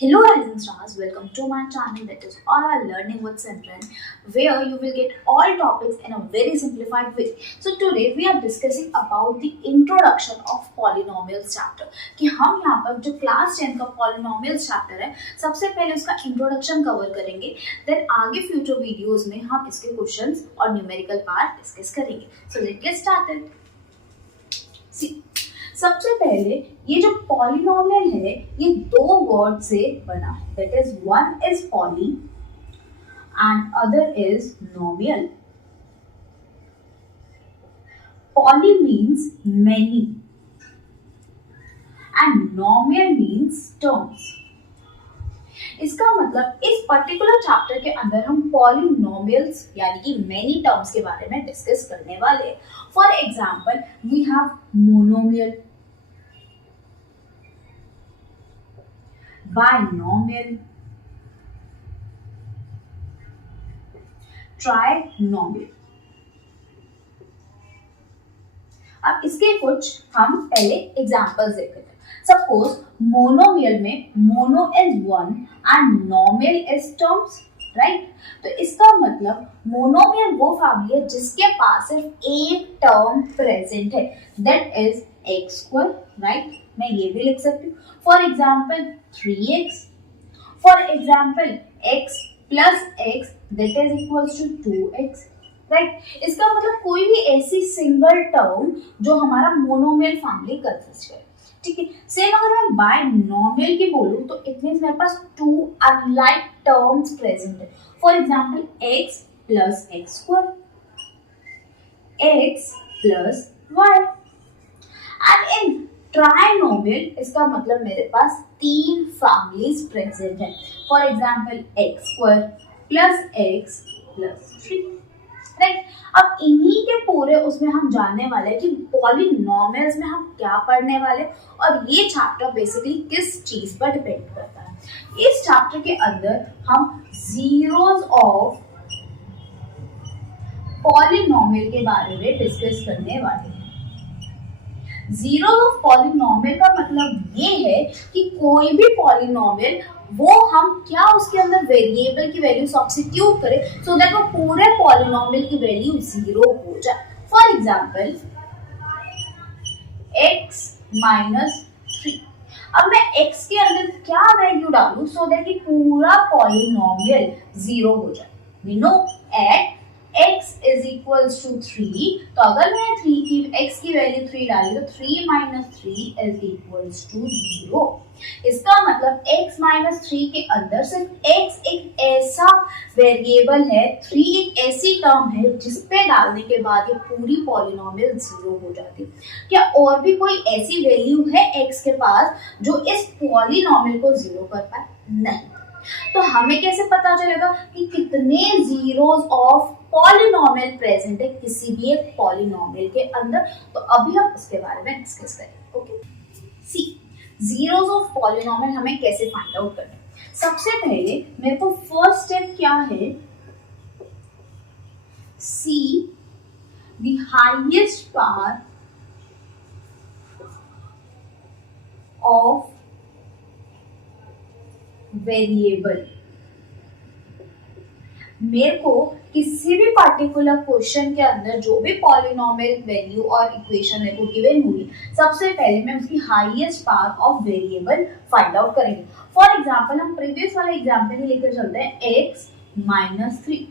Hello rising stars, welcome to my channel that is all our learning with Simran, where you will get all topics in a very simplified way. So today we are discussing about the introduction of polynomials chapter. कि हम यहाँ पर जो class 10 का polynomials chapter है सबसे पहले उसका introduction cover करेंगे, then आगे future videos में हम इसके questions और numerical part discuss करेंगे. So let's get started. See, सबसे पहले ये जो पॉलिनोमियल है ये दो वर्ड से बना है. That is one is poly and other is नोमियल. Poly means many and नोमियल means terms. इसका मतलब इस पर्टिकुलर चैप्टर के अंदर हम पॉलिनोमियल्स यानी कि मेनी टर्म्स के बारे में डिस्कस करने वाले हैं. For example we have monomial, binomial, trinomial. अब इसके कुछ हम पहले एग्जांपल्स देखते हैं. सपोज मोनोमियल में mono is one and नोमियल is terms, right. तो इसका मतलब मोनोमियल वो फैमिली है जिसके पास सिर्फ एक टर्म प्रेजेंट है, that is x square, right. मैं ये भी लिख सकती हूँ. For example 3x, for example x plus x that is equals to 2x, right. इसका मतलब कोई भी ऐसी सिंगल टर्म जो हमारा मोनोमियल फैमिली कंसिस्ट करे. ठीक है. सेम अगर मैं बायनोमियल की बोलूं तो इट मींस मेरे पास टू अनलाइक टर्म्स प्रेजेंट है. For example x plus x square, x plus y. And in trinomial इसका मतलब मेरे पास तीन फैमिलीज प्रेजेंट है. For example x square plus x plus 3, right. अब इन्हीं के पूरे उसमें हम जानने वाले हैं कि पॉलिनोमियल्स में हम क्या पढ़ने वाले और ये चैप्टर बेसिकली किस चीज पर डिपेंड करता है. इस चैप्टर के अंदर हम जीरोस ऑफ पॉलिनोमियल के बारे में डिस्कस करने वाले हैं. जीरो ऑफ पॉलिनोमियल का मतलब ये है कि कोई भी पॉलिनोमियल वो हम क्या उसके अंदर वेरिएबल की वैल्यू सब्स्टिट्यूट करें सो दैट वो पूरे पॉलिनोमियल की वैल्यू जीरो हो जाए. For example x minus 3. अब मैं x के अंदर क्या वैल्यू डालूं सो दैट कि पूरा पॉलिनोमियल जीरो हो जाए. We know at x is equals to 3. तो अगर मैं 3 की x की वैल्यू 3 डाली तो 3 minus 3 is equals to 0. इसका मतलब x minus 3 के अंदर सिर्फ x एक ऐसा वेरिएबल है, 3 एक ऐसी टर्म है जिसपे डालने के बाद ये पूरी पॉलिनोमियल जीरो हो जाती है. क्या और भी कोई ऐसी वैल्यू है x के पास जो इस पॉलिनोमियल को जीरो कर पाए? नहीं. तो हमें कैसे पता चलेगा कि कितने जीरोस ऑफ पॉलिनोमियल प्रेजेंट है किसी भी एक पॉलिनोमियल के अंदर? तो अभी हम उसके बारे में डिस्कस करेंगे. Okay. See, zeros of polynomial हमें कैसे फाइंड आउट करना है. सबसे पहले मेरे को फर्स्ट स्टेप क्या है, see the highest power of variable. मेरे को किसी भी पर्टिकुलर क्वेश्चन के अंदर जो भी पॉलिनोमियल वैल्यू और इक्वेशन मेरे को गिवन हुई, सबसे पहले मैं उसकी highest power of variable find out करेंगे. फॉर एग्जांपल हम प्रीवियस वाला एग्जांपल ही लेकर चलते हैं, x माइनस 3.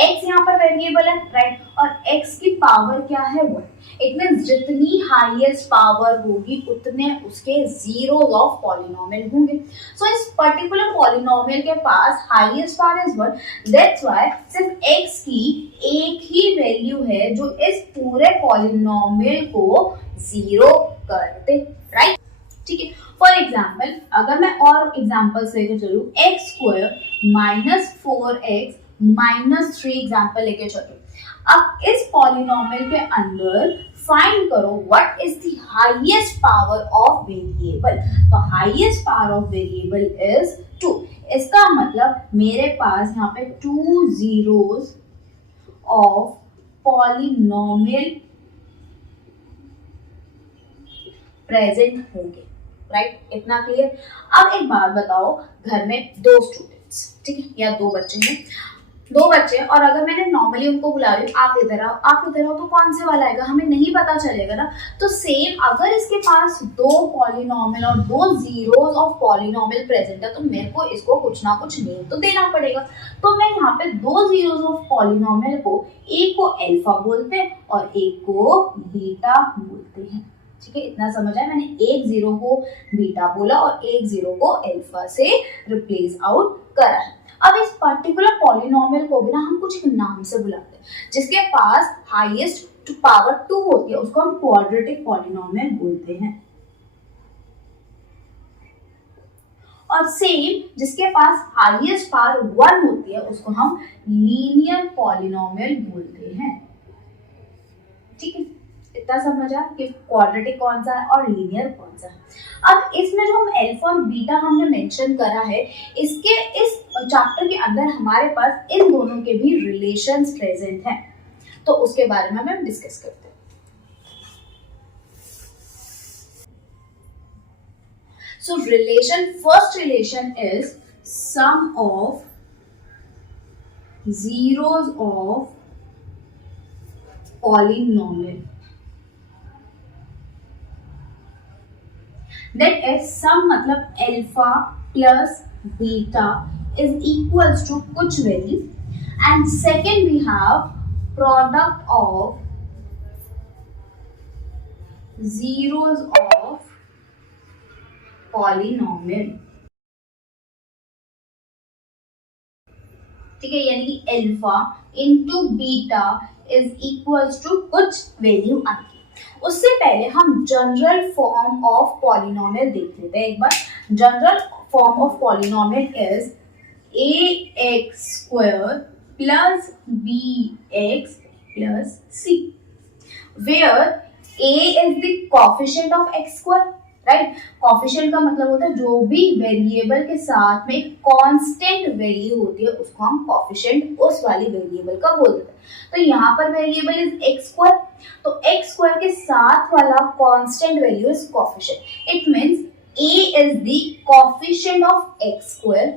x यहाँ पर वेरिएबल है, राइट. और x की पावर क्या है 1. इट मींस जितनी हाईएस्ट पावर होगी उतने उसके जीरोस ऑफ पॉलिनोमियल होंगे. सो इस पर्टिकुलर पॉलिनोमियल के पास highest power is 1. That's why सिर्फ x की एक ही वैल्यू है जो इस पूरे पॉलिनोमियल को जीरो कर दे, राइट. ठीक है. फॉर एग्जाम्पल अगर मैं और एग्जाम्पल्स लेके चलूं, x square minus 4x minus 3 example लेके चलो. अब इस पॉलिनोमियल के अंदर फाइंड करो what is the highest power of variable. तो highest power of variable is 2. इसका मतलब मेरे पास यहाँ पे 2 जीरोस ऑफ पॉलिनोमियल प्रेजेंट होंगे. राइट, इतना क्लियर। अब एक बात बताओ, घर में दो स्टूडेंट्स, ठीक है, या दो बच्चे हैं, दो बच्चे, और अगर मैंने नॉर्मली उनको बुला रही हूँ आप इधर आओ आप इधर आओ, तो कौन से वाला आएगा, हमें नहीं पता चलेगा ना। तो सेम अगर इसके पास दो पॉलिनॉमियल और दो जीरोस ऑफ पॉलिनॉमियल प्रेजेंट है, तो मेरे को इसको कुछ ना कुछ नेम तो देना पड़ेगा। तो मैं यहाँ पे दो जीरोस ऑफ पॉलिनॉमियल को, एक को अल्फा बोलते हैं और एक को बीटा बोलते हैं, ठीक है, इतना समझ आया। मैंने एक जीरो को बीटा बोला और एक जीरो को अल्फा से रिप्लेस आउट करा है। अब इस पर्टिकुलर पॉलिनॉमियल को भी ना हम कुछ एक नाम से बुलाते हैं, जिसके पास हाईएस्ट पावर 2 होती है उसको हम क्वाड्रेटिक पॉलिनॉमियल बोलते हैं, और सेम जिसके पास हाईएस्ट पावर 1 होती है उसको हम लीनियर पॉलिनॉमियल बोलते हैं, ठीक है। इतना समझा कि क्वाड्रेटिक कौन सा है और लीनियर कौन सा है। अब इसमें जो हम अल्फा और बीटा हमने मेंशन करा है, इसके इस चैप्टर के अंदर हमारे पास इन दोनों के भी रिलेशंस प्रेजेंट हैं, तो उसके बारे में हम डिस्कस करते हैं। So relation, first relation is sum of zeros of polynomial, that is sum मतलब alpha plus beta is equals to कुछ value, and second we have product of zeros of polynomial, ठीक है, यानी कि alpha into beta is equals to कुछ value आएगी। उससे पहले हम जनरल फॉर्म ऑफ पॉलिनोमियल देख लेते हैं एक बार। General form of polynomial is ax² plus bx plus c, where a is the coefficient of x², right. Coefficient का मतलब होता है जो भी वेरिएबल के साथ में कांस्टेंट वैल्यू होती है उसको हम कॉफिशिएंट उस वाली वेरिएबल का बोल देते हैं। तो यहाँ पर वेरिएबल इज x², तो x² के साथ वाला constant value is coefficient. It means a is the coefficient of x²,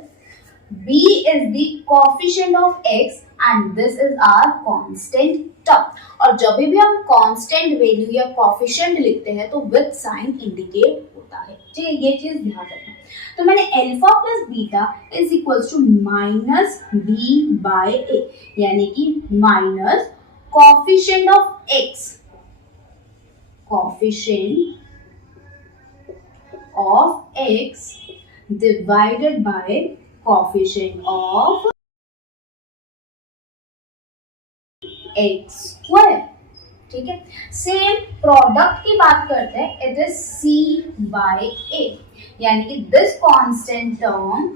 b is the coefficient of x and this is our constant term। और जब भी हम कांस्टेंट वैल्यू या कोफिशिएंट लिखते हैं तो विद साइन इंडिकेट होता है, ठीक है, ये चीज ध्यान रखना। तो मैंने alpha plus beta is equals to minus b by a, यानी कि minus coefficient of x, coefficient of x divided by coefficient of x², ठीक है। सेम प्रोडक्ट की बात करते हैं, it is c by a, यानी कि this constant term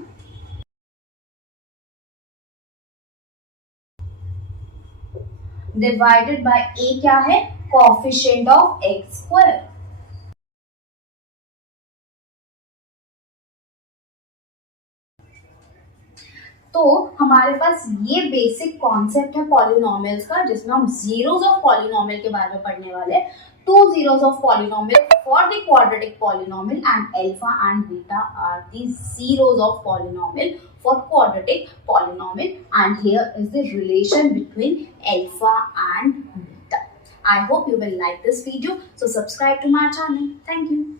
divided by a क्या है, कोफिशिएंट ऑफ x²। तो हमारे पास ये बेसिक कॉन्सेप्ट है पॉलिनोमियल्स का, जिसमें हम जीरोस ऑफ पॉलिनोमियल के बारे में पढ़ने वाले हैं। Two zeros of polynomial for the quadratic polynomial and alpha and beta are the zeros of polynomial for quadratic polynomial, and here is the relation between alpha and beta. I hope you will like this video, so subscribe to my channel. Thank you.